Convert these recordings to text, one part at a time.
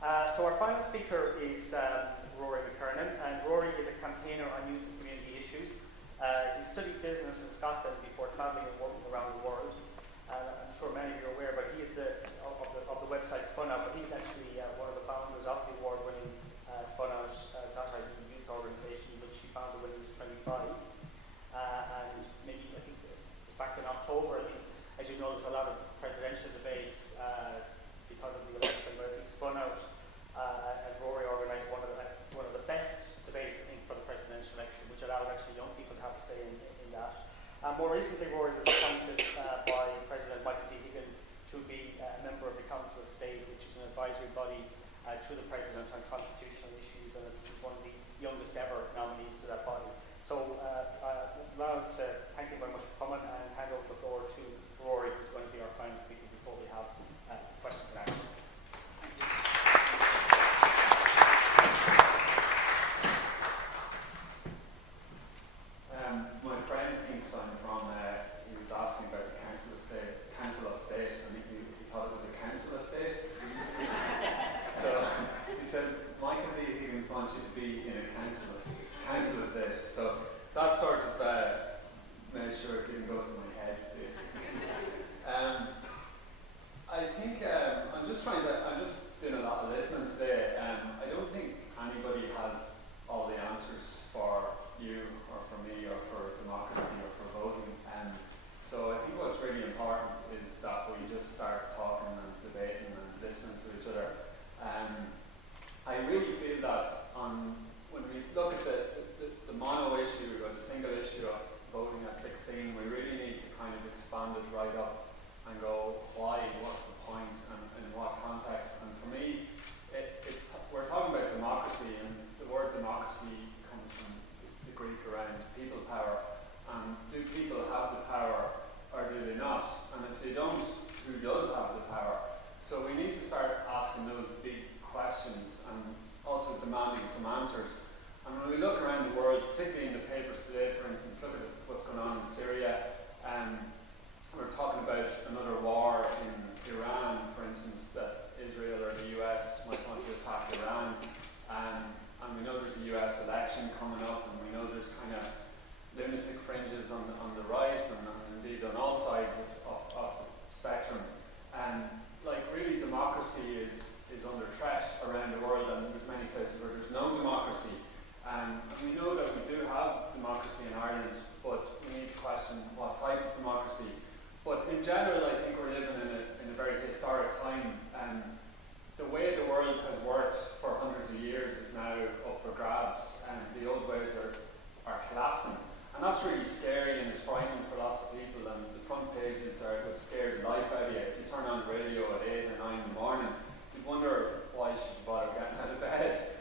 So our final speaker is Ruairi McKiernan, and Ruairi is a campaigner on youth and community issues. He studied business in Scotland before travelling and working around the world. I'm sure many of you are aware, but he is of the website Spun Out, but he's actually one of the founders of the award-winning Spun Out youth organisation, which he founded when he was 25. And maybe, I think it's back in October, I think, as you know, there's a lot of presidential debates because of the election, but I think Spun Out and Ruairi organised one of the best debates, I think, for the presidential election, which allowed actually young people to have a say in that. More recently, Ruairi was appointed by President Michael D. Higgins to be a member of the Council of State, which is an advisory body to the President on constitutional issues, and he's one of the youngest ever nominees to that body. So I'm allowed to thank you very much for coming and hand over the floor to Ruairi, who's going to be our final speaker before we have questions and answers. My friend thinks I'm from, he was asking about the Council of State, and he thought it was a council estate. So he said, Michael D. Higgins wants you to be in a council estate. So that sort of made sure it didn't go to my head, basically. I think I'm just doing a lot of listening today. I don't think anybody has all the answers for you or for me or for democracy or for voting. So I think what's really important is that we just start talking and debating and listening to each other. I really feel that when we look at the mono issue or the single issue of voting at 16, we really need to kind of expand it right up and go, why, what's the point, and in what context. And for me, we're talking about democracy, and the word democracy comes from the Greek around people power. Do people have the power or do they not? And if they don't, who does have the power? So we need to start asking those big questions and also demanding some answers. And when we look around the world, particularly in the papers today, for instance, look at what's going on in Syria. We're talking about another war in Iran, for instance, that Israel or the US might want to attack Iran. And we know there's a US election coming up, and we know there's kind of lunatic fringes on the right and indeed on all sides of the spectrum. And really democracy is under threat around the world, and there's many places where there's no democracy. And we know that we do have democracy in Ireland, but we need to question what type of democracy. But in general, I think we're living in a very historic time. The way the world has worked for hundreds of years is now up for grabs, and the old ways are collapsing. And that's really scary, and it's frightening for lots of people, and the front pages would scare the life out of you. If you turn on the radio at 8 or 9 in the morning, you'd wonder why should you bother getting out of bed,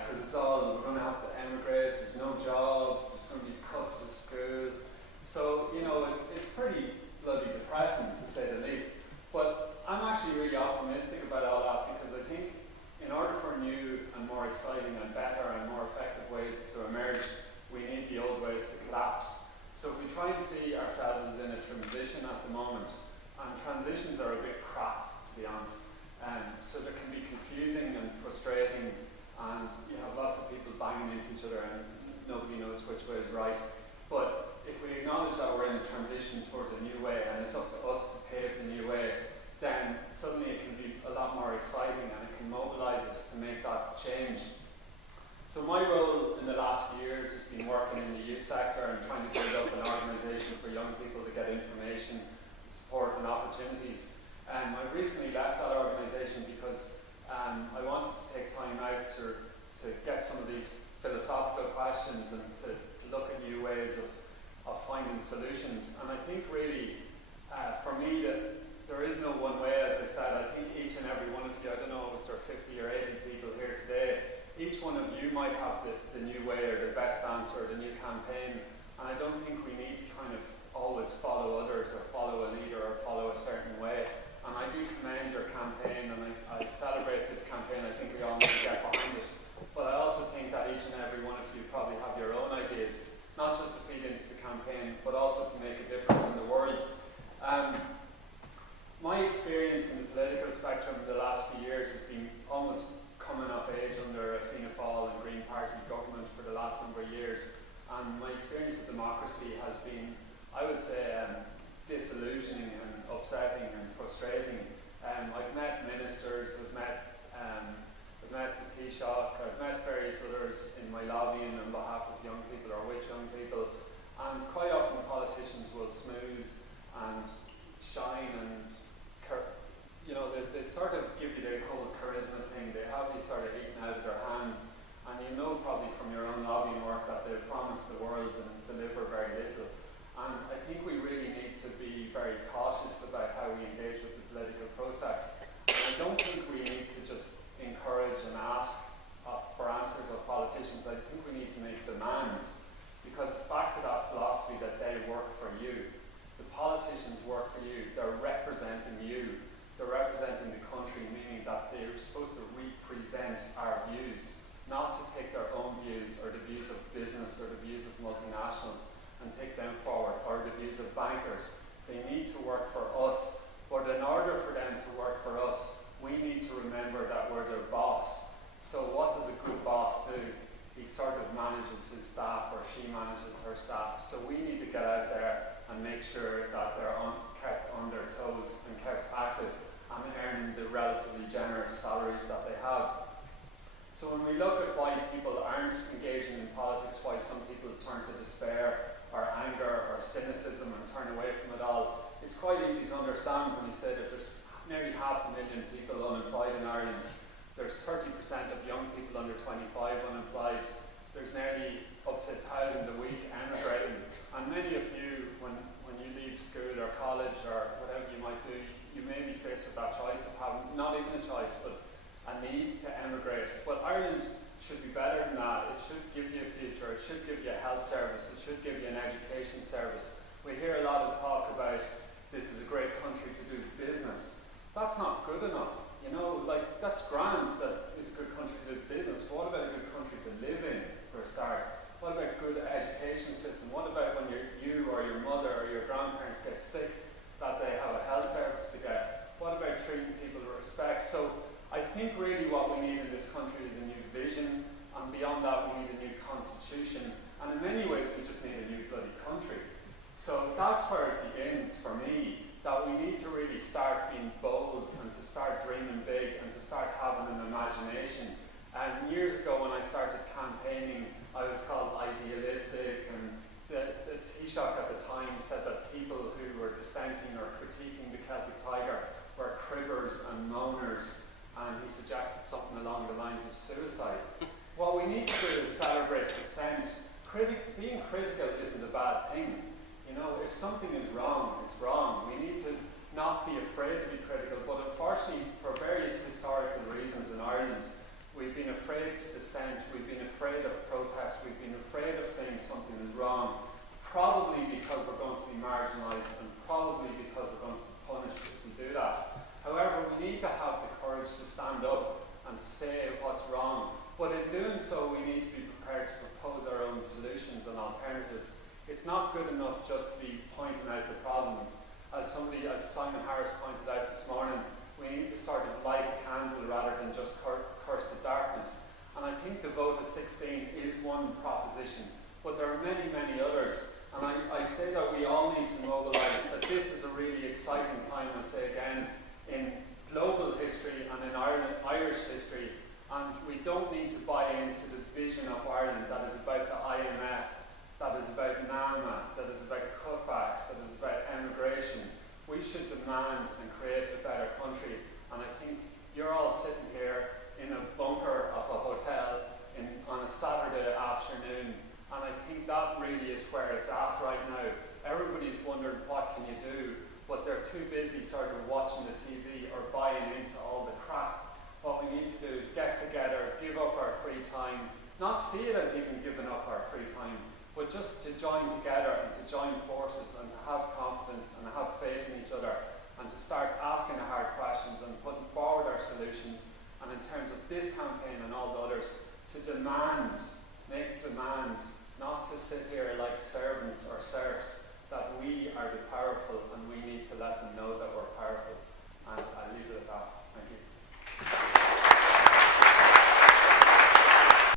because it's all, we're going to have to emigrate, there's no jobs, there's going to be cuts to school. So, it's pretty bloody depressing, to say the least. But I'm actually really optimistic about all that, because I think in order for new and more exciting and better and more effective ways to emerge, we need the old ways to collapse. So we try and see ourselves as in a transition at the moment, and transitions are a bit crap, to be honest. So they can be confusing and frustrating, and you have lots of people banging into each other and nobody knows which way is right. But if we acknowledge that we're in a transition towards a new way, and it's up to us to pave the new way, then suddenly it can be a lot more exciting, and it can mobilize us to make that change. So my role in the last few years has been working in the youth sector and trying to build up an organisation for young people to get information, support and opportunities. I recently left that organisation because I wanted to take time out to get some of these philosophical questions and to look at new ways of finding solutions. And I think really, for me, that there is no one way, as I said. I think each and every one of you, I don't know, was there 50 or 80 people here today, each one of you might have the new way or the best answer or the new campaign, and I don't think we need to kind of always follow others or follow a leader or follow a certain way. And I do commend your campaign, and I celebrate this campaign. I think we all need to get behind it. But I also think that each and every one of you probably have your own ideas, not just to feed into the campaign, but also to make a difference in the world. My experience in the political spectrum in the politicians, I think we need to make demands, because it's back to that philosophy that they work for you. The politicians work for you. They're representing you. They're representing the country, meaning that they're supposed to represent our views, not to take their own views or the views of business or the views of multinationals and take them forward, or the views of bankers. They need to work for us, but in order for them to work for us, we need to remember that we're their boss. So what does a good boss do? He sort of manages his staff, or she manages her staff. So we need to get out there and make sure that they're kept on their toes and kept active and earning the relatively generous salaries that they have. So when we look at why people aren't engaging in politics, why some people turn to despair or anger or cynicism and turn away from it all, it's quite easy to understand when you say that there's nearly 500,000 people unemployed in Ireland. There's 30% of young people under 25 unemployed. There's nearly up to 1,000 a week emigrating. And many of you, when you leave school or college or whatever you might do, you may be faced with that choice of having, not even a choice, but a need to emigrate. But Ireland should be better than that. It should give you a future. It should give you a health service. It should give you an education service. We hear a lot of talk about this is a great country to do business. That's not good enough. You know, like, that's grand that it's a good country to do business, but what about a good country to live in, for a start? What about a good education system? What about when you or your mother or your grandparents get sick, that they have a health service to get? What about treating people with respect? So I think really what we need in this country is a new vision, and beyond that we need a new constitution, and in many ways we just need a new bloody country. So that's where it begins for me, that we need to really start being bold and to start dreaming big and to start having an imagination. And years ago when I started campaigning, I was called idealistic, and the Taoiseach at the time said that people who were dissenting or critiquing the Celtic Tiger were cribbers and moaners, and he suggested something along the lines of suicide. What we need to do is celebrate dissent. Being critical isn't a bad thing. You know, if something is wrong, it's wrong. We need to not be afraid to be critical, but unfortunately, for various historical reasons in Ireland, we've been afraid to dissent, we've been afraid of protest, we've been afraid of saying something is wrong, probably because we're going to be marginalised and probably because we're going to be punished if we do that. However, we need to have the courage to stand up and to say what's wrong, but in doing so, we need to be prepared to propose our own solutions and alternatives. It's not good enough just to be pointing out the problems. As Simon Harris pointed out this morning, we need to sort of light a candle rather than just curse the darkness. And I think the vote at 16 is one proposition, but there are many, many others. And I say that we all need to mobilise, that this is a really exciting time, I say again, in global history and in Irish history. And we don't need to buy into the vision of Ireland that is about the IMF, that is about NAMA, that is about cutbacks, that is about emigration. We should demand and create a better country. And I think you're all sitting here in a bunker of a hotel on a Saturday afternoon, and I think that really is where it's at right now. Everybody's wondering what can you do, but they're too busy sort of watching the TV or buying into all the crap. What we need to do is get together, give up our free time, not see it as even giving up our free time, but just to join together and to join forces and to have confidence and have faith in each other and to start asking the hard questions and putting forward our solutions, and in terms of this campaign and all the others, to make demands, not to sit here like servants or serfs, that we are the powerful and we need to let them know that we're powerful. And I'll leave it at that.